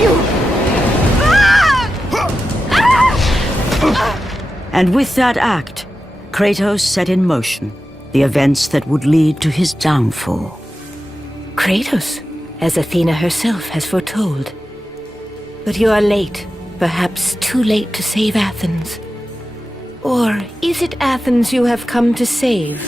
you! And with that act, Kratos set in motion the events that would lead to his downfall. Kratos, as Athena herself has foretold. But you are late, perhaps too late to save Athens. Or is it Athens you have come to save?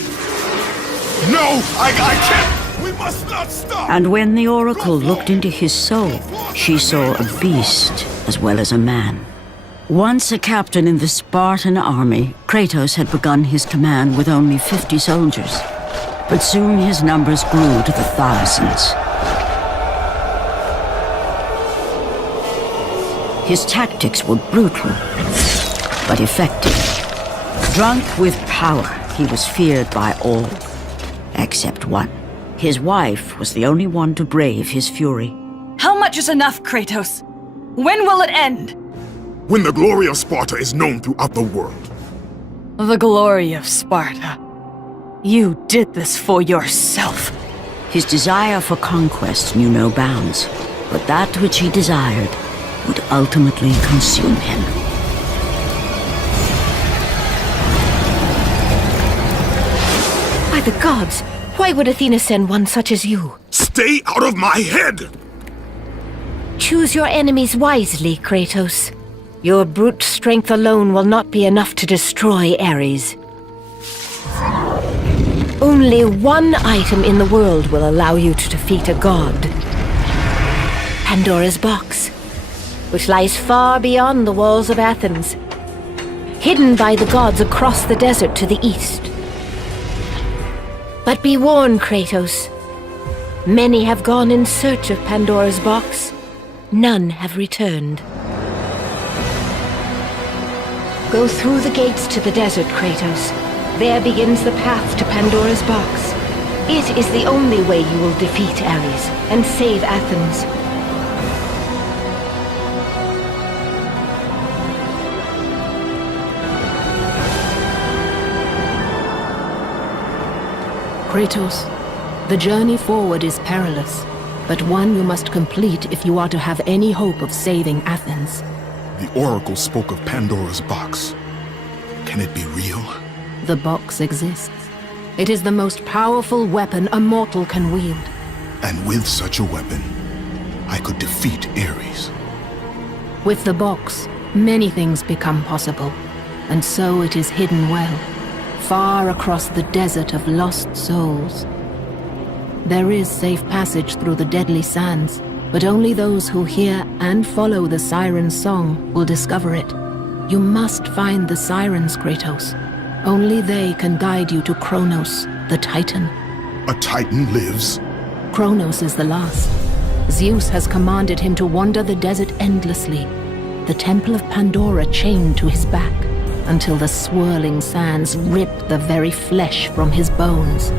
No! I can't! We must not stop! And when the Oracle looked into his soul, she saw a beast as well as a man. Once a captain in the Spartan army, Kratos had begun his command with only 50 soldiers. But soon his numbers grew to the thousands. His tactics were brutal, but effective. Drunk with power, he was feared by all, except one. His wife was the only one to brave his fury. How much is enough, Kratos? When will it end? When the glory of Sparta is known throughout the world. The glory of Sparta. You did this for yourself. His desire for conquest knew no bounds, but that which he desired would ultimately consume him. By the gods, why would Athena send one such as you? Stay out of my head! Choose your enemies wisely, Kratos. Your brute strength alone will not be enough to destroy Ares. Only one item in the world will allow you to defeat a god. Pandora's box, which lies far beyond the walls of Athens, hidden by the gods across the desert to the east. But be warned, Kratos. Many have gone in search of Pandora's box. None have returned. Go through the gates to the desert, Kratos. There begins the path to Pandora's box. It is the only way you will defeat Ares and save Athens. Kratos, the journey forward is perilous, but one you must complete if you are to have any hope of saving Athens. The Oracle spoke of Pandora's box. Can it be real? The box exists. It is the most powerful weapon a mortal can wield. And with such a weapon, I could defeat Ares. With the box, many things become possible, and so it is hidden well, far across the desert of lost souls. There is safe passage through the deadly sands, but only those who hear and follow the siren's song will discover it. You must find the sirens, Kratos. Only they can guide you to Kronos, the Titan. A Titan lives? Kronos is the last. Zeus has commanded him to wander the desert endlessly, the temple of Pandora chained to his back, until the swirling sands rip the very flesh from his bones.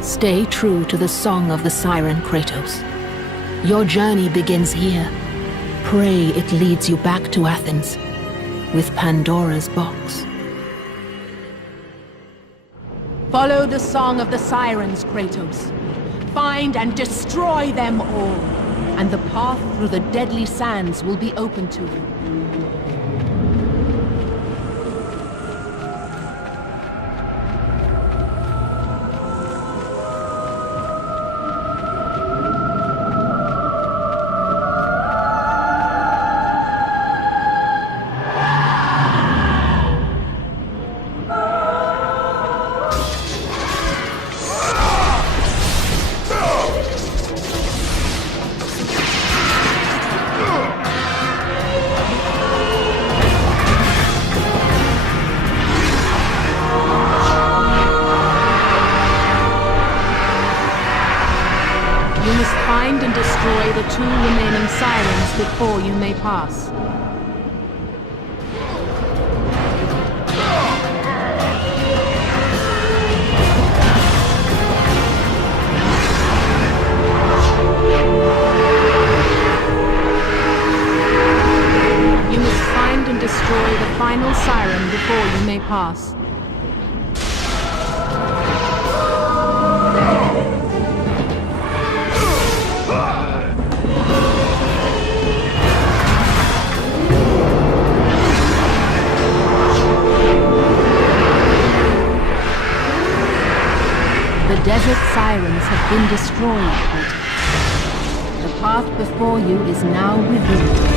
Stay true to the song of the siren, Kratos. Your journey begins here. Pray it leads you back to Athens, with Pandora's box. Follow the song of the sirens, Kratos. Find and destroy them all, and the path through the deadly sands will be open to you. Find and destroy the two remaining sirens before you may pass. You must find and destroy the final siren before you may pass. been destroyed, Kratos. The path before you is now revealed.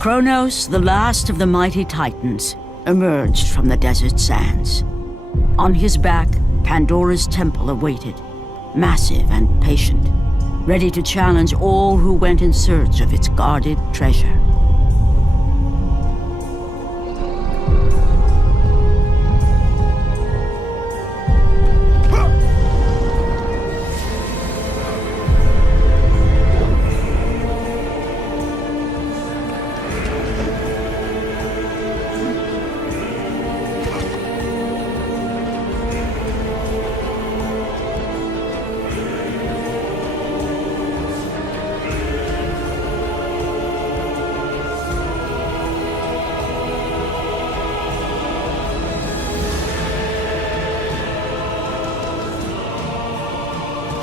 Kronos, the last of the mighty Titans, emerged from the desert sands. On his back, Pandora's temple awaited, massive and patient, ready to challenge all who went in search of its guarded treasure.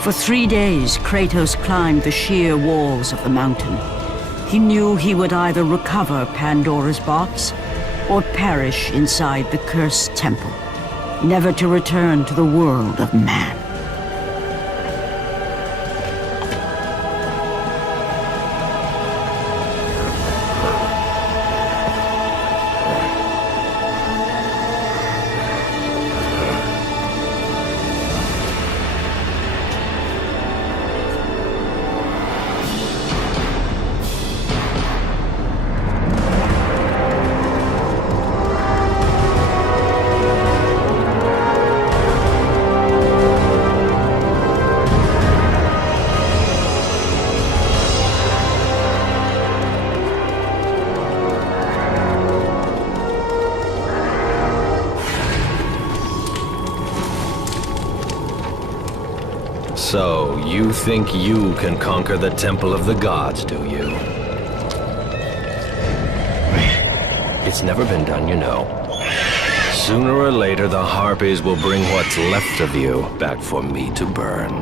For 3 days, Kratos climbed the sheer walls of the mountain. He knew he would either recover Pandora's box or perish inside the cursed temple, never to return to the world of man. So, you think you can conquer the Temple of the Gods, do you? It's never been done, you know. Sooner or later, the Harpies will bring what's left of you back for me to burn.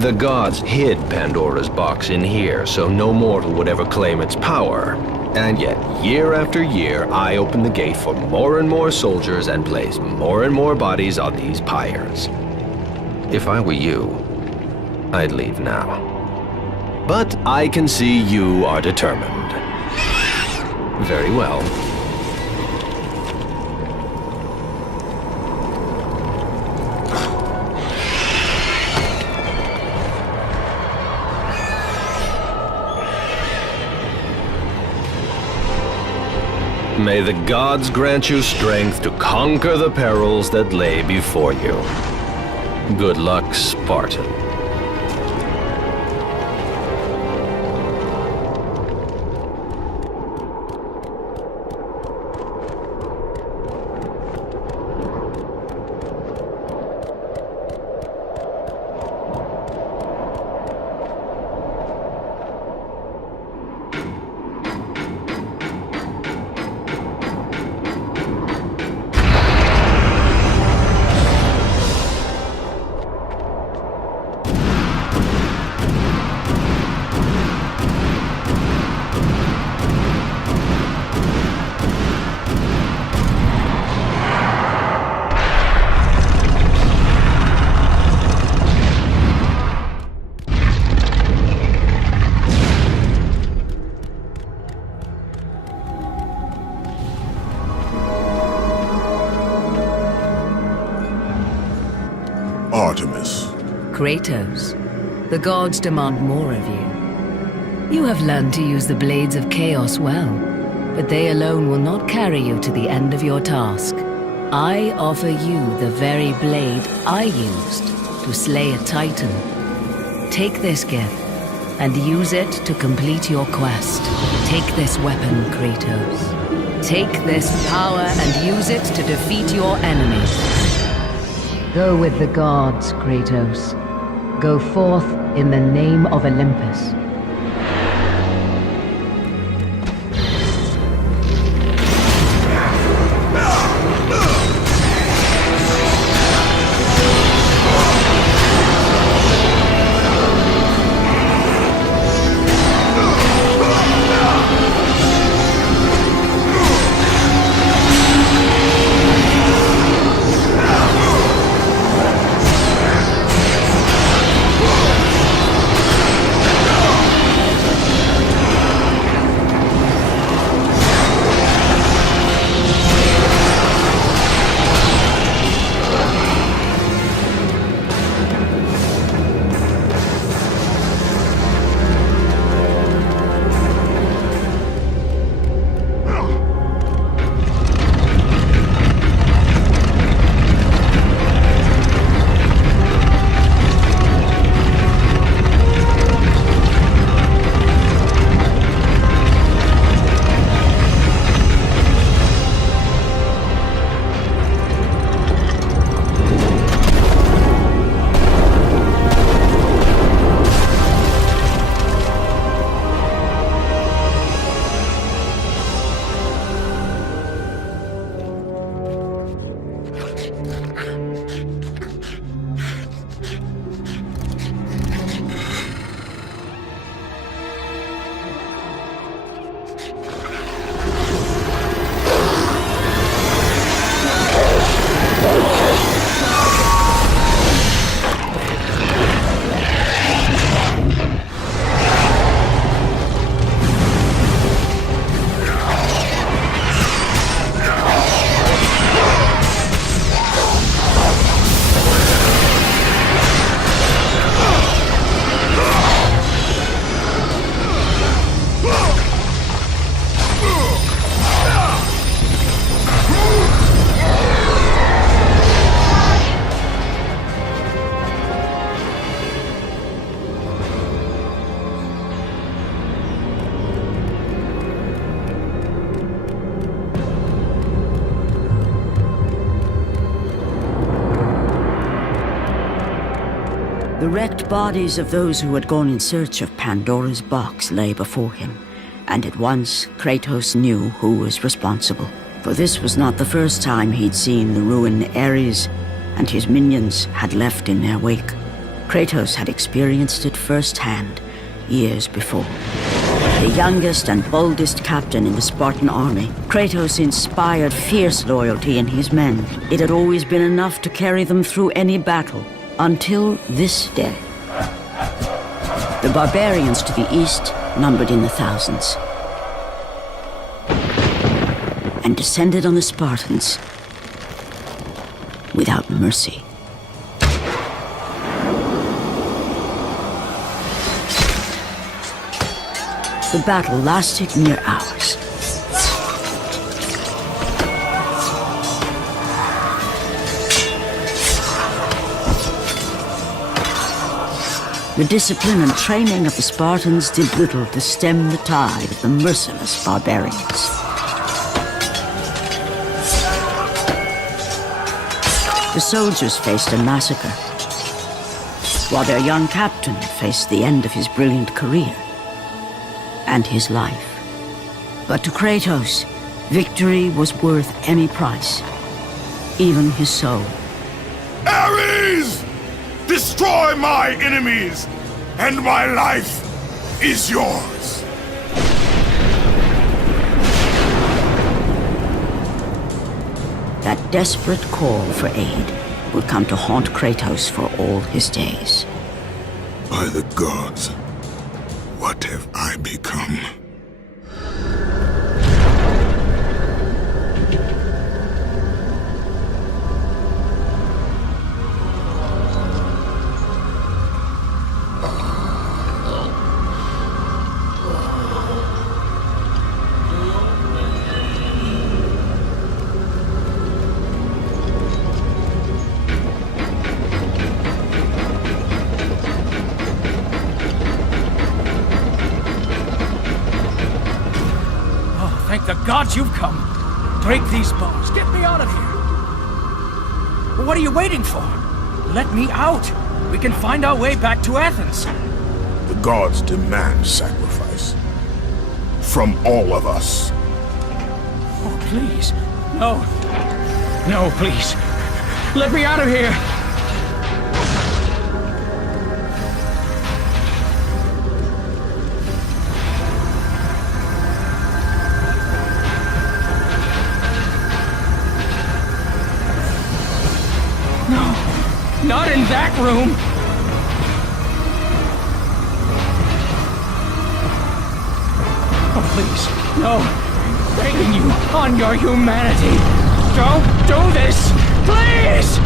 The gods hid Pandora's box in here, so no mortal would ever claim its power. And yet, year after year, I open the gate for more and more soldiers and place more and more bodies on these pyres. If I were you, I'd leave now. But I can see you are determined. Very well. May the gods grant you strength to conquer the perils that lay before you. Good luck, Spartan. Kratos, the gods demand more of you. You have learned to use the blades of chaos well, but they alone will not carry you to the end of your task. I offer you the very blade I used to slay a titan. Take this gift and use it to complete your quest. Take this weapon, Kratos. Take this power and use it to defeat your enemies. Go with the gods, Kratos. Go forth in the name of Olympus. The wrecked bodies of those who had gone in search of Pandora's box lay before him, and at once Kratos knew who was responsible. For this was not the first time he'd seen the ruin Ares and his minions had left in their wake. Kratos had experienced it firsthand, years before. The youngest and boldest captain in the Spartan army, Kratos inspired fierce loyalty in his men. It had always been enough to carry them through any battle, until this day. The barbarians to the east numbered in the thousands, and descended on the Spartans without mercy. The battle lasted mere hours. The discipline and training of the Spartans did little to stem the tide of the merciless barbarians. The soldiers faced a massacre, while their young captain faced the end of his brilliant career and his life. But to Kratos, victory was worth any price, even his soul. Ares! Destroy my enemies, and my life is yours. That desperate call for aid would come to haunt Kratos for all his days. By the gods, what have I become? the gods, you've come. Break these bars. Get me out of here. What are you waiting for? Let me out. We can find our way back to Athens. The gods demand sacrifice. From all of us. Oh, please. No. No, please. Let me out of here. No. Not in that room. Oh, please. No. Begging you on your humanity. Don't do this! Please!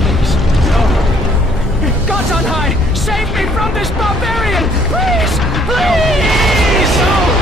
Please, no. Gods on high, save me from this barbarian! Please! Please! No!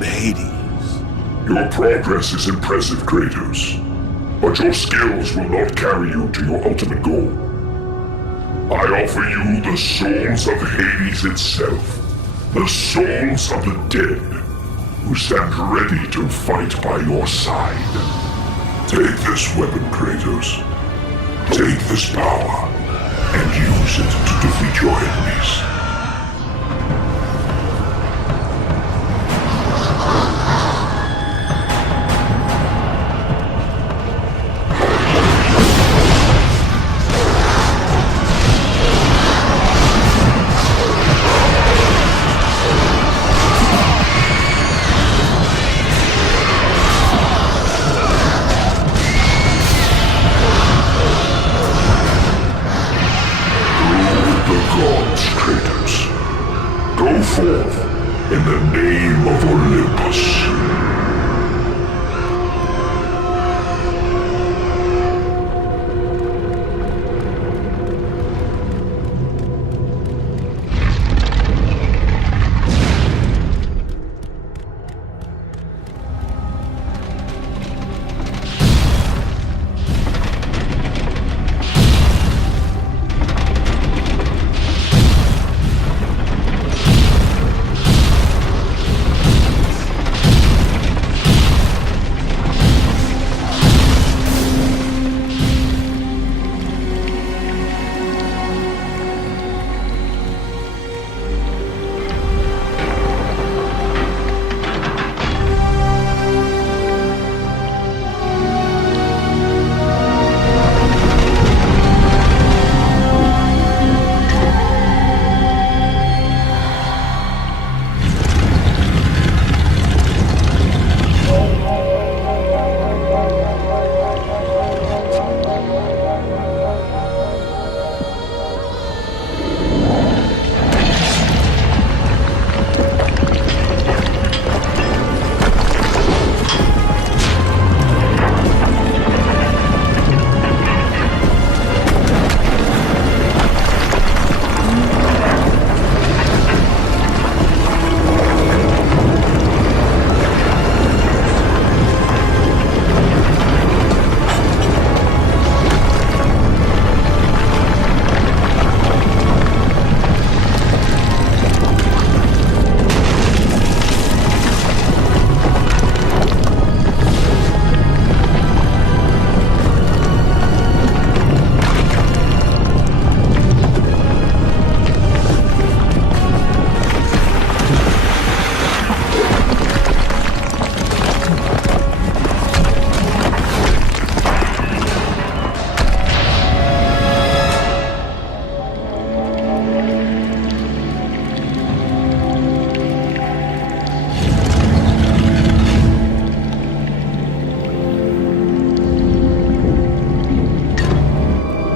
on Hades. Your progress is impressive, Kratos. But your skills will not carry you to your ultimate goal. I offer you the souls of Hades itself. The souls of the dead, who stand ready to fight by your side. Take this weapon, Kratos. Take this power, and use it to defeat your enemies. Forth in the name of Olympus.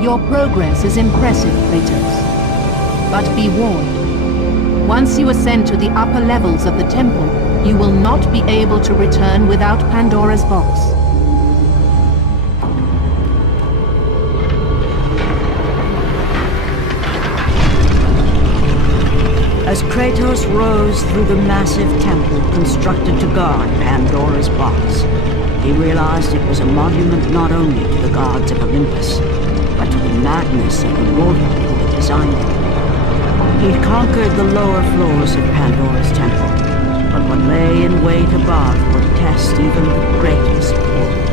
Your progress is impressive, Kratos. But be warned. Once you ascend to the upper levels of the temple, you will not be able to return without Pandora's box. As Kratos rose through the massive temple constructed to guard Pandora's box, he realized it was a monument not only to the gods of Olympus, but to the madness of the mortal who had designed it. He'd conquered the lower floors of Pandora's temple, but what lay in wait above would test even the greatest war.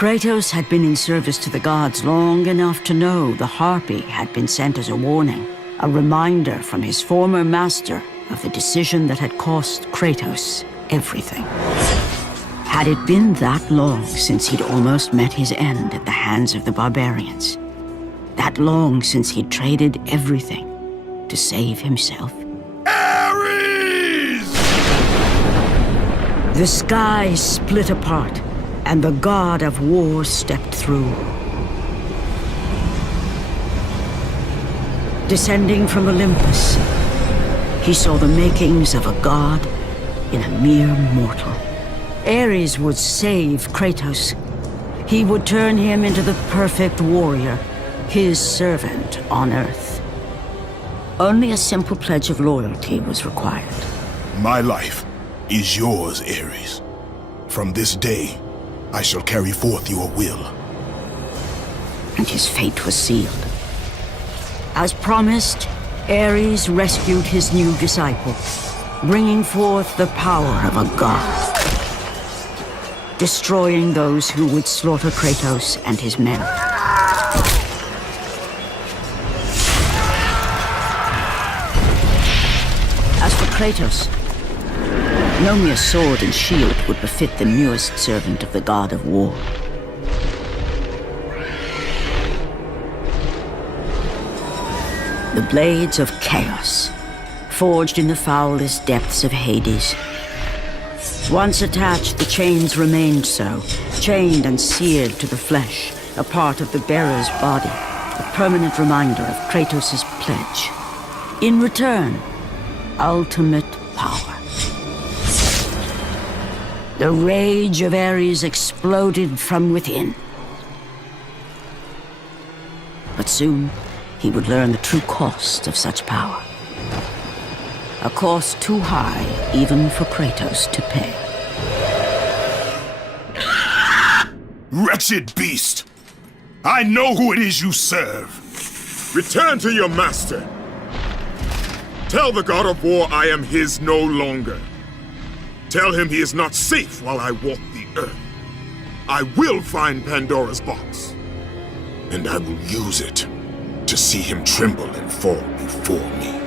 Kratos had been in service to the gods long enough to know the Harpy had been sent as a warning, a reminder from his former master of the decision that had cost Kratos everything. Had it been that long since he'd almost met his end at the hands of the barbarians? That long since he'd traded everything to save himself? Ares! The sky split apart, and the god of war stepped through. Descending from Olympus, he saw the makings of a god in a mere mortal. Ares would save Kratos. He would turn him into the perfect warrior, his servant on Earth. Only a simple pledge of loyalty was required. My life is yours, Ares. From this day, I shall carry forth your will. And his fate was sealed. As promised, Ares rescued his new disciple, bringing forth the power of a god, destroying those who would slaughter Kratos and his men. As for Kratos, no mere sword and shield would befit the newest servant of the god of war. The blades of chaos, forged in the foulest depths of Hades. Once attached, the chains remained so, chained and seared to the flesh, a part of the bearer's body, a permanent reminder of Kratos' pledge. In return, ultimate power. The rage of Ares exploded from within. But soon, he would learn the true cost of such power. A cost too high even for Kratos to pay. Wretched beast! I know who it is you serve! Return to your master. Tell the god of war I am his no longer. Tell him he is not safe while I walk the earth. I will find Pandora's box. And I will use it to see him tremble and fall before me.